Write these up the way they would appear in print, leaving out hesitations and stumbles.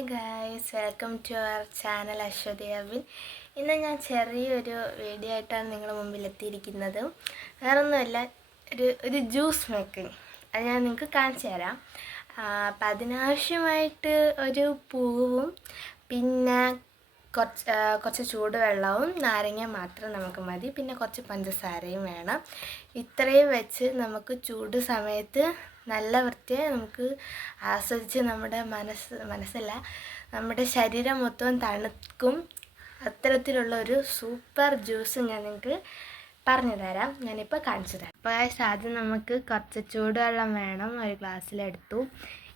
Hi guys, welcome to our channel Ashwathi Avin. ഇന്ന് ഞാൻ ചെറിയൊരു വീഡിയോ ആയിട്ടാണ് നിങ്ങളുടെ മുമ്പിൽ എത്തിയിരിക്കുന്നത്. വേറൊന്നുമല്ല, ഒരു ജ്യൂസ് മേക്കിംഗ് അത് ഞാൻ നിങ്ങൾക്ക് കാണിച്ചു തരാം. അപ്പം അതിനാവശ്യമായിട്ട് ഒരു പൂവും പിന്നെ കുറച്ച് ചൂടുവെള്ളവും നാരങ്ങ മാത്രം നമുക്ക് മതി. പിന്നെ കുറച്ച് പഞ്ചസാരയും വേണം. ഇത്രയും വെച്ച് നമുക്ക് ചൂട് സമയത്ത് നല്ല വൃത്തിയായി നമുക്ക് ആസ്വദിച്ച് നമ്മുടെ മനസ്സല്ല നമ്മുടെ ശരീരം മൊത്തം തണുക്കും. അത്തരത്തിലുള്ള ഒരു സൂപ്പർ ജ്യൂസ് ഞാൻ നിങ്ങൾക്ക് പറഞ്ഞു തരാം. ഞാനിപ്പോൾ കാണിച്ചു തരാം. അപ്പോൾ ആദ്യം നമുക്ക് കുറച്ച് ചൂടുവെള്ളം വേണം. ഒരു ഗ്ലാസ്സിലെടുത്തു.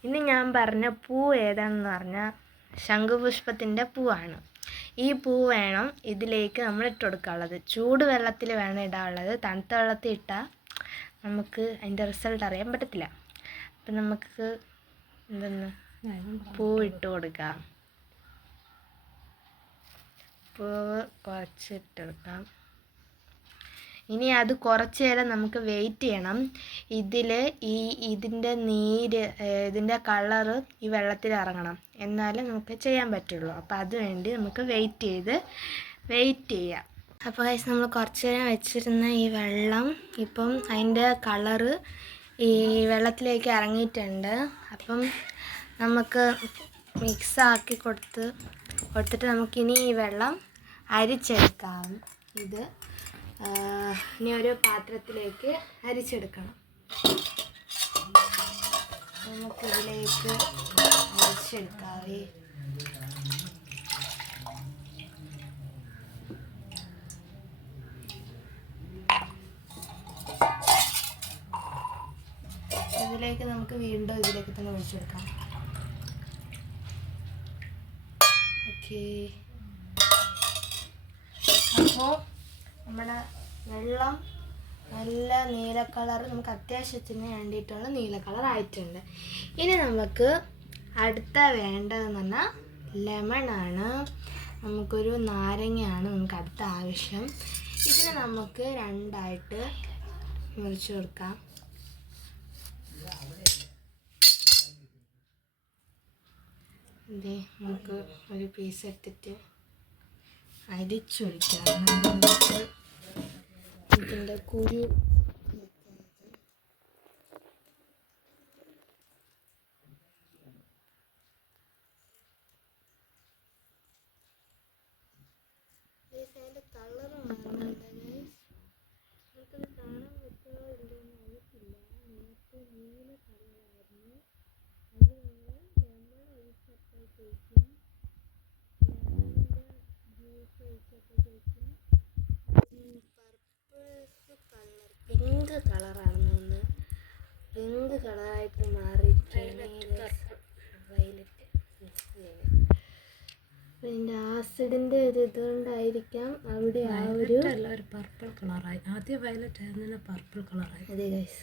ഇനി ഞാൻ പറഞ്ഞ പൂ ഏതാണെന്ന് പറഞ്ഞാൽ ശംഖുപുഷ്പത്തിൻ്റെ പൂവാണ്. ഈ പൂ വേണം ഇതിലേക്ക് നമ്മൾ ഇട്ട് കൊടുക്കാനുള്ളത്. ചൂടുവെള്ളത്തിൽ വേണം ഇടാനുള്ളത്. തണുത്ത വെള്ളത്തിൽ ഇട്ടാൽ നമുക്ക് അതിൻ്റെ റിസൾട്ട് അറിയാൻ പറ്റത്തില്ല. അപ്പം നമുക്ക് പൂ ഇട്ട് കൊടുക്കാം. പൂവ് കുറച്ചിട്ട് കൊടുക്കാം. ഇനി അത് കുറച്ച് നേരം നമുക്ക് വെയിറ്റ് ചെയ്യണം. ഇതിൻ്റെ നീര്, ഇതിൻ്റെ കളറ് ഈ വെള്ളത്തിൽ ഇറങ്ങണം, എന്നാലേ നമുക്ക് ചെയ്യാൻ പറ്റുള്ളൂ. അപ്പോൾ അതുവേണ്ടി നമുക്ക് വെയിറ്റ് ചെയ്യാം. അപ്പോൾ നമ്മൾ കുറച്ച് നേരം വെച്ചിരുന്ന ഈ വെള്ളം ഇപ്പം അതിൻ്റെ കളറ് ഈ വെള്ളത്തിലേക്ക് ഇറങ്ങിയിട്ടുണ്ട്. അപ്പം നമുക്ക് മിക്സാക്കി കൊടുത്തിട്ട് നമുക്കിനി ഈ വെള്ളം അരിച്ചെടുക്കാം. ഇനി ഒരു പാത്രത്തിലേക്ക് അരിച്ചെടുക്കണം. നമുക്കിതിലേക്ക് അരിച്ചെടുക്കാവേ. ഇതിലേക്ക് നമുക്ക് വീണ്ടും ഇതിലേക്ക് തന്നെ ഒഴിച്ചെടുക്കാം. ഓക്കെ, അപ്പോൾ നമ്മുടെ വെള്ളം നല്ല നീല കളർ, നമുക്ക് അത്യാവശ്യത്തിന് വേണ്ടിയിട്ടുള്ള നീല കളർ ആയിട്ടുണ്ട്. ഇനി നമുക്ക് അടുത്ത വേണ്ടതെന്ന് പറഞ്ഞാൽ ലെമണാണ്. നമുക്കൊരു നാരങ്ങയാണ് നമുക്ക് അടുത്ത ആവശ്യം. ഇതിനെ നമുക്ക് രണ്ടായിട്ട് മുറിച്ച് കൊടുക്കാം. നമുക്ക് ഒരു പീസ് എടുത്തിട്ട് അരിച്ചൊഴിക്കാം. നമുക്ക് ഇതിൻ്റെ കുരു അതിൻ്റെ കളറ് മാറുന്നുണ്ട്. നമുക്കത് കാണാൻ പറ്റുമോ ഇല്ലയെന്ന് അറിയത്തില്ല. നേരത്തെ നീല കളറായിരുന്നു. അത് നമ്മൾ ലെമൺ ഒഴിച്ചപ്പോഴത്തേക്കും, ലെമണിൻ്റെ ജ്യൂസ് ഒഴിച്ചപ്പോഴത്തേക്കും പിങ്ക് കളറാണെന്ന് തോന്നുന്നു. പിങ്ക് കളറായിട്ട് മാറിയിട്ടാണ് വയലറ്റ്. അതിൻ്റെ ആസിഡിൻ്റെ ഒരു ഇതുകൊണ്ടായിരിക്കാം അവിടെ ആ ഒരു പർപ്പിൾ കളറായി. ആദ്യം വയലറ്റ് ആയിരുന്നു, പർപ്പിൾ കളറായി. അതെ ഗൈസ്,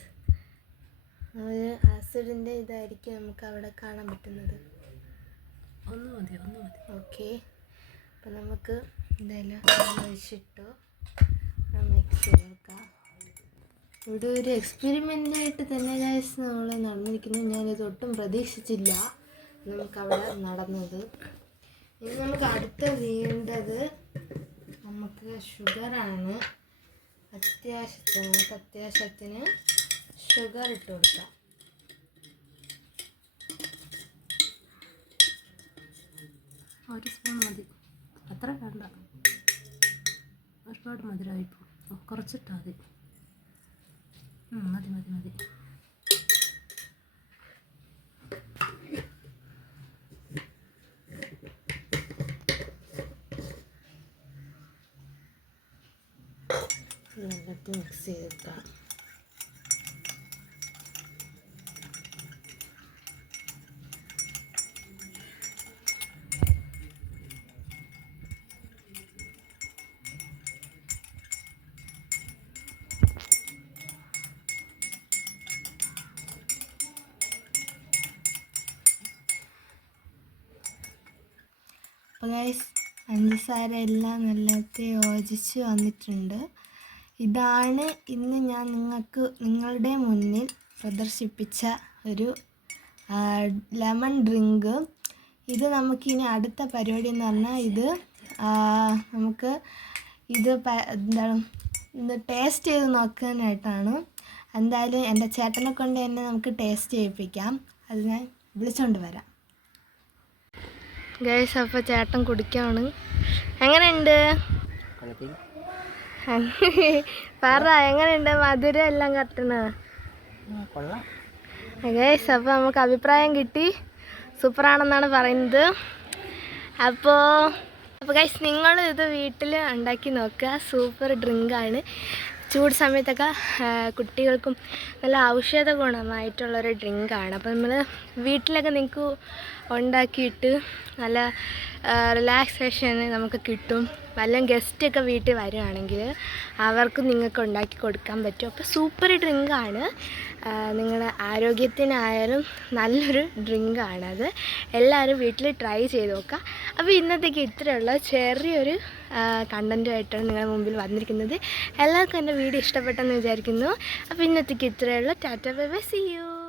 ഒരു ആസിഡിൻ്റെ ഇതായിരിക്കും നമുക്ക് അവിടെ കാണാൻ പറ്റുന്നത്. ഒന്ന് മതി. ഓക്കെ, അപ്പം നമുക്ക് ഇതെല്ലാം ഒഴിച്ചിട്ടു മിക്സ് ചെയ്തെടുക്കാം. ഇവിടെ ഒരു എക്സ്പെരിമെൻ്റായിട്ട് തന്നെ ഗൈസ് നമ്മൾ നടന്നിരിക്കുന്നത്. ഞാനിത് ഒട്ടും പ്രതീക്ഷിച്ചില്ല നമുക്കവിടെ നടന്നത്. ഇനി നമുക്ക് അടുത്ത വേണ്ടത് നമുക്ക് ഷുഗറാണ്. അത്യാവശ്യത്തിന് ഷുഗർ ഇട്ട് കൊടുക്കാം. ഒരു സ്പൂൺ മതി, അത്ര വേണ്ട. ഒരുപാട് മധുരമായിപ്പോൾ, കുറച്ചിട്ടാൽ മതി. മതി. നല്ലത് മിക്സ് ചെയ്തെടുക്കാം. അപ്പോൾ ഗൈസ്, പഞ്ചസാര എല്ലാം നല്ലത്തെ യോജിച്ച് വന്നിട്ടുണ്ട്. ഇതാണ് ഇന്ന് ഞാൻ നിങ്ങളുടെ മുന്നിൽ പ്രദർശിപ്പിച്ച ഒരു ലെമൺ ഡ്രിങ്ക്. ഇത് നമുക്കിനി അടുത്ത പരിപാടി എന്ന് പറഞ്ഞാൽ ഇത് നമുക്ക് എന്താണ് ഇത് ടേസ്റ്റ് ചെയ്ത് നോക്കാനായിട്ടാണ്. എന്തായാലും എൻ്റെ ചേട്ടനെ കൊണ്ട് തന്നെ നമുക്ക് ടേസ്റ്റ് ചെയ്യിപ്പിക്കാം. അത് ഞാൻ വിളിച്ചോണ്ട് വരാം. ഗൈസ്, അപ്പോൾ ചേട്ടൻ കുടിക്കാണ്. എങ്ങനെയുണ്ട്? പറ, എങ്ങനെയുണ്ട്? മധുരം എല്ലാം കട്ടണ ഗൈസ്. അപ്പോൾ നമുക്ക് അഭിപ്രായം കിട്ടി, സൂപ്പറാണെന്നാണ് പറയുന്നത്. അപ്പോൾ ഗൈസ്, നിങ്ങൾ ഇത് വീട്ടിൽ ഉണ്ടാക്കി നോക്കുക. സൂപ്പർ ഡ്രിങ്കാണ്. ചൂട് സമയത്തൊക്കെ കുട്ടികൾക്കും നല്ല ഔഷധ ഗുണമായിട്ടുള്ളൊരു ഡ്രിങ്കാണ്. അപ്പോൾ നമ്മൾ വീട്ടിലൊക്കെ നിങ്ങൾക്ക് ഉണ്ടാക്കിയിട്ട് നല്ല റിലാക്സേഷന് നമുക്ക് കിട്ടും. വല്ല ഗസ്റ്റൊക്കെ വീട്ടിൽ വരുവാണെങ്കിൽ അവർക്ക് നിങ്ങൾക്ക് ഉണ്ടാക്കി കൊടുക്കാൻ പറ്റും. അപ്പോൾ സൂപ്പർ ഡ്രിങ്കാണ്. നിങ്ങളുടെ ആരോഗ്യത്തിനായാലും നല്ലൊരു ഡ്രിങ്കാണത്. എല്ലാവരും വീട്ടിൽ ട്രൈ ചെയ്ത് നോക്കുക. അപ്പോൾ ഇന്നത്തേക്ക് ഇത്രയുള്ള ചെറിയൊരു കണ്ടൻറ്റുമായിട്ടാണ് നിങ്ങളുടെ മുമ്പിൽ വന്നിരിക്കുന്നത്. എല്ലാവർക്കും എൻ്റെ വീഡിയോ ഇഷ്ടപ്പെട്ടെന്ന് വിചാരിക്കുന്നു. അപ്പോൾ ഇന്നത്തേക്ക് ഇത്രയുള്ള tata bye bye, see U.